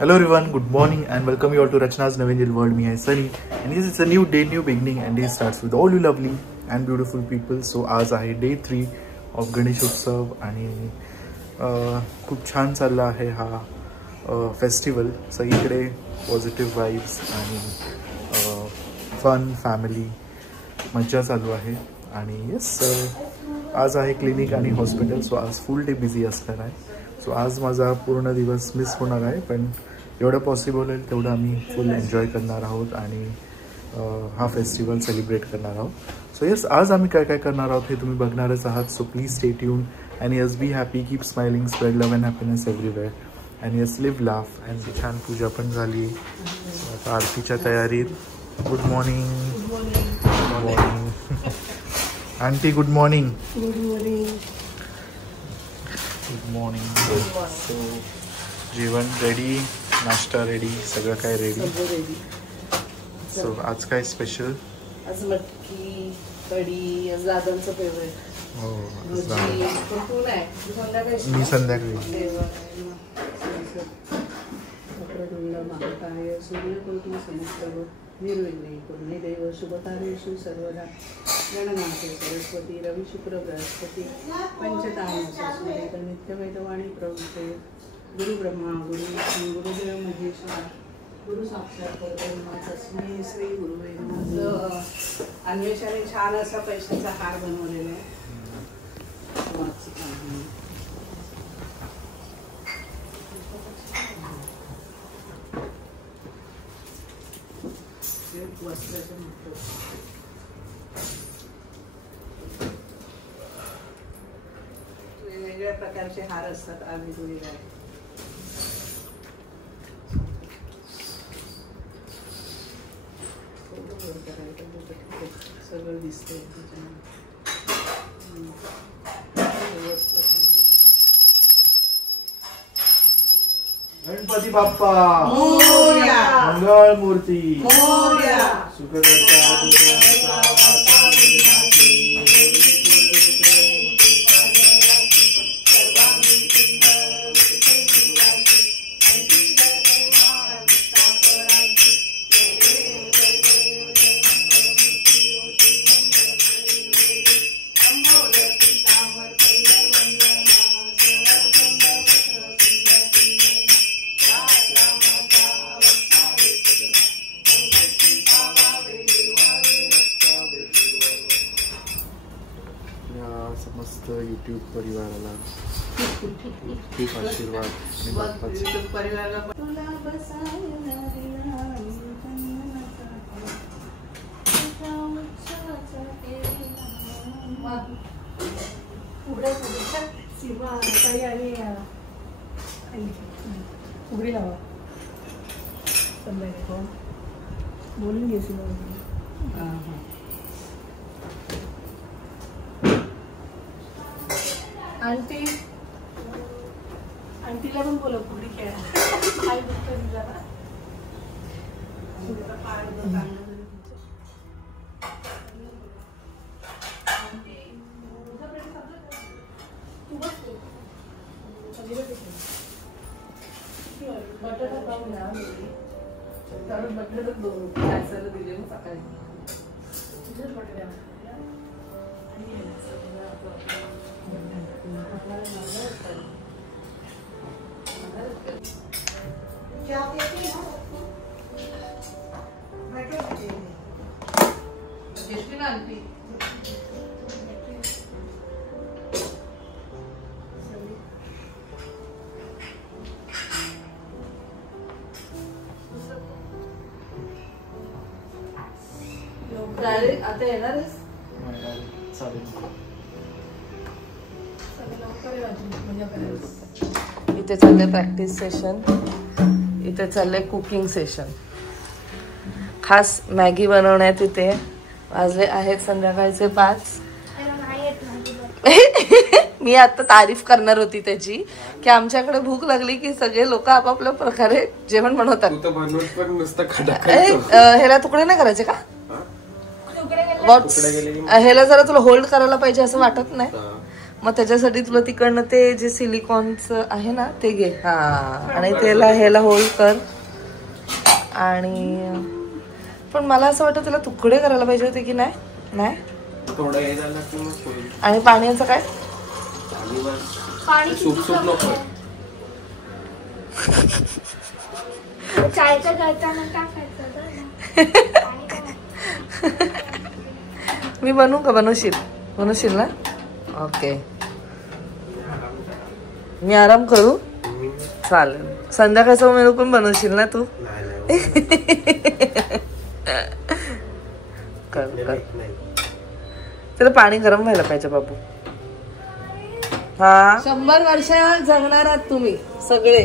Hello everyone, good morning and welcome you all to Rachna's Navangel World. Me, I Sunny, and yes, it's a new day, new beginning, and day starts with all you lovely and beautiful people. So आज आहे day 3 of Ganesh उत्सव आणि खूप छान चालला आहे हा festival. सगळीकडे पॉझिटिव्ह वाइब्स आणि फन फॅमिली मज्जा चालू आहे. आणि येस, आज आहे क्लिनिक आणि हॉस्पिटल, सो आज फुल डे बिझी असणार आहे. सो आज माझा पूर्ण दिवस मिस होणार आहे, पण जेवढं पॉसिबल होईल तेवढं आम्ही फुल एन्जॉय करणार आहोत आणि हा फेस्टिवल सेलिब्रेट करणार आहोत. सो येस, आज आम्ही काय काय करणार आहोत हे तुम्ही बघणारच आहात. So please stay tune and yes, be happy, keep smiling, spread love and happiness everywhere and yes, live laugh. And छान पूजा पण झाली. आता आरतीच्या तयारीत. Good morning. Good morning aunty. Good morning. Good morning. Good morning. So जेवण ready, नाश्ता ready, सगळं काय रेडी. सो आज काय स्पेशल? आज मटकी कढी, आज दादांचं फेवरेट. हो, मी मी संध्याकाळी. निर्विघ्नेव शुभकार्येषु सर्वदा गणनाथे सरस्वती रवि शुक्र बृहस्पती पंचतामसस्मरेत नित्यवेदवाणी प्रवृत्ते गुरु ब्रह्मा गुरु विष्णु गुरुदेव महेश्वरा गुरु साक्षात परब्रह्म तस्मै श्री गुरुवे नमः. अन्वेषाने छान असा पैशाचा हार बनवलेला आहे. वेगवेगळ्या प्रकारचे हार असतात आम्ही दिलेले आहे. सगळं दिसतंय. गणपती बाप्पा मोरया. मंगळ मूर्ती मोरया. समस्त यूट्यूब परिवाराला खूप आशीर्वाद आणि बाप्पाचे. परिवाराला उघडी लावा. बोलून घेशील. आंटी आंटीला पण बोला पुढे खेळा. बटाटा पाहून ना बटाटा दिले मग सकाळी बटाटा आता येणार आहेस. इथे चाललंय प्रॅक्टिस सेशन, इथे चाललंय कुकिंग सेशन. खास मॅगी बनवण्यात इथे वाजले आहेत संध्याकाळचे 5. मी आता तारीफ करणार होती त्याची की आमच्याकडे भूक लागली की सगळे लोक आपापल्या प्रकारे जेवण बनवतात. ह्याला तुकडे नाही करायचे का? ह्याला जरा तुला होल्ड करायला पाहिजे असं वाटत नाही? मग त्याच्यासाठी तुला तिकडनं ते जे सिलिकॉनचं आहे ना ते घे. हा आणि त्याला ह्याला होल्ड कर. आणि पण मला असं वाटतं त्याला तुकडे करायला पाहिजे होते की नाही. नाही आणि पाण्याचं काय मी बनवू का? बनवशील ना? ओके मी आराम करू. चालेल. संध्याकाळचा मेनू पण बनवशील ना तू? कर त्याला पाणी गरम व्हायला पाहिजे बाबू. हा 100 वर्ष जगणार आहात तुम्ही सगळे.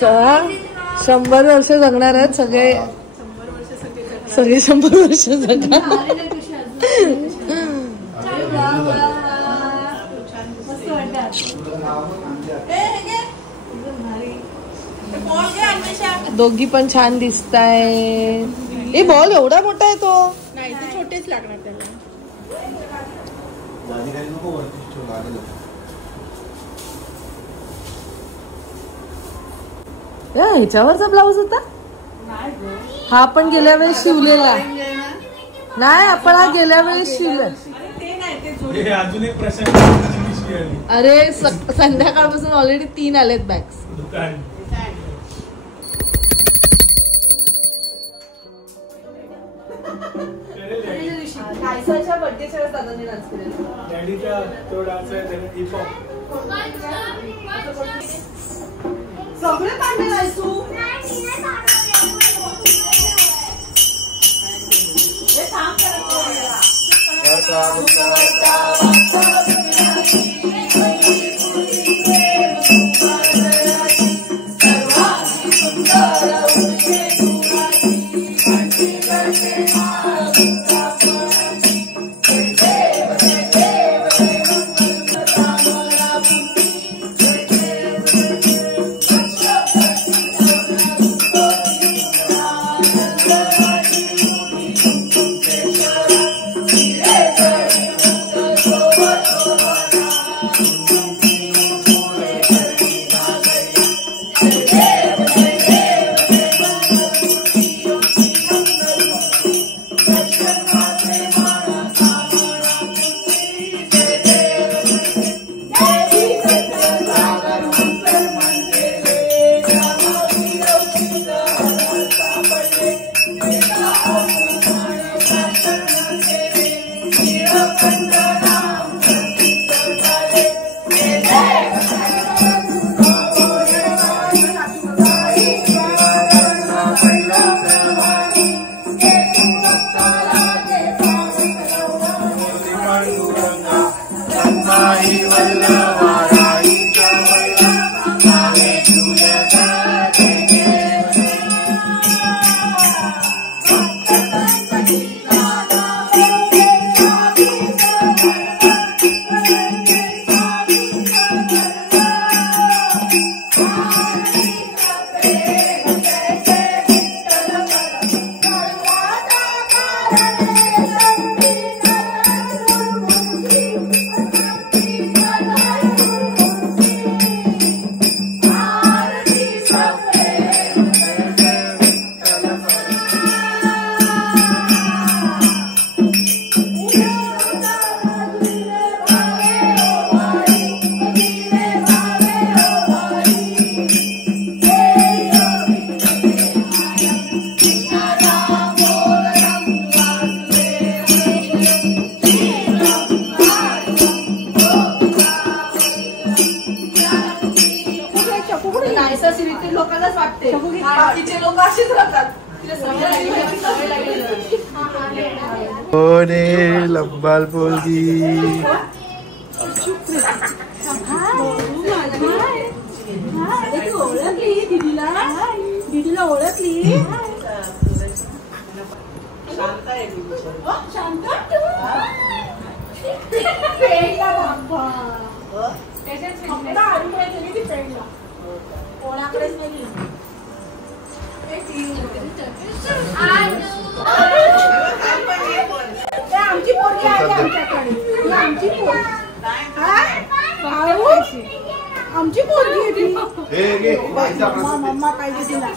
100 वर्ष जगणार आहेत सगळे. 100 वर्ष जगणार. दोघी पण छान दिसताय. ए बॉल एवढा मोठा आहे तो. नाही ते छोटेच लागणार त्याला. ह्याच्यावरचा ब्लाऊज होता हा. आपण गेल्या वेळेस शिवलेला नाही. आपण हा गेल्या वेळेस शिवला. अरे संध्याकाळपासून ऑलरेडी 3 आलेत बॅग्स. बर्थडेच्या वेळेस दादांनी डान्स केलेला. सगळे काढले जायचो. लोकांनाच वाटते बाकीचे लोक असेच राहतात. लंबाल बोलगी दीदीला ओळखली. कोणाकडेच नाही. आमची पोरगी आली आमच्याकडे. मम्मा पाहिजे तिला.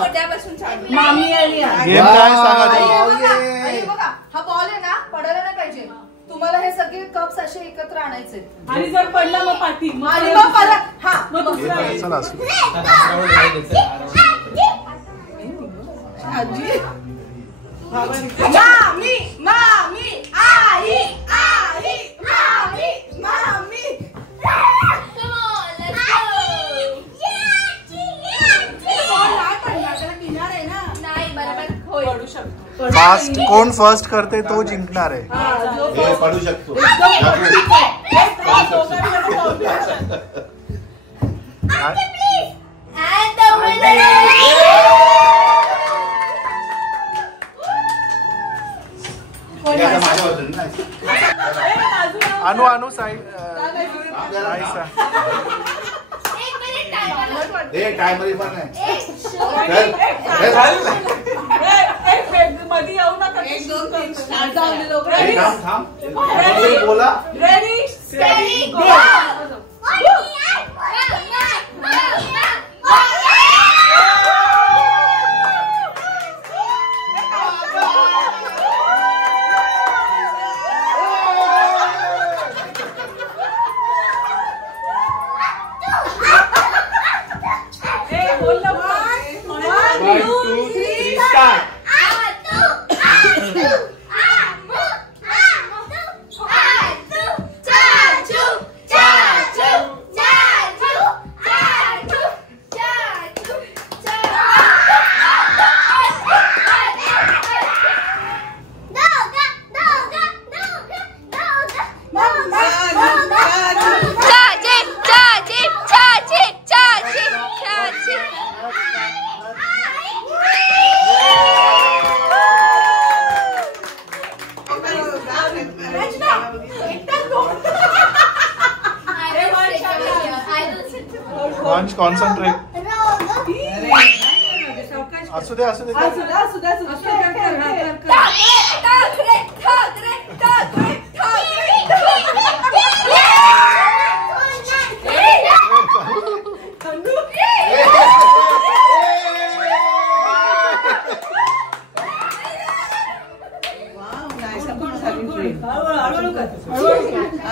मामी आली गेम काय सांगा आणि बघा हा बॉल आहे ना पडायला नाही पाहिजे. तुम्हाला हे सगळे कप्स असे एकत्र आणायचे आणि जर पडला मग पाठी आणि मग परत हा चला आजी मामी मामी आई आई मामी मामी फास्ट कोण फर्स्ट करते तो जिंकणार आहे. पडू शकतो. अनु अनु साई टायमर पण नाही. मध्ये येऊ नका. एक दोन तीन बोला. रेडी स्टेडी गो. वंश कॉन्सन्ट्रेट. असू दे असू दे.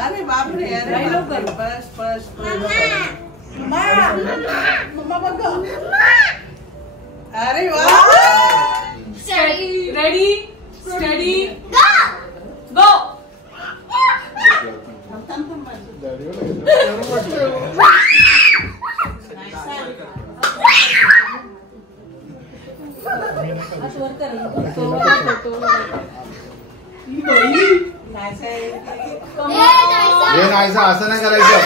अरे बापरे, अरे बस बस. मम्मा बघ. अरे वा. रेडी स्टडी गो. हे नाही असं नाही करायचं.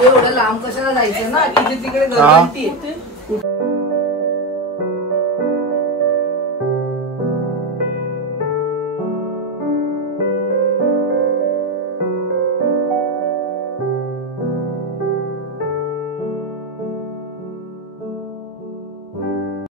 एवढं लांब कशाला जायचं ना, तिथे तिकडे गर्दी.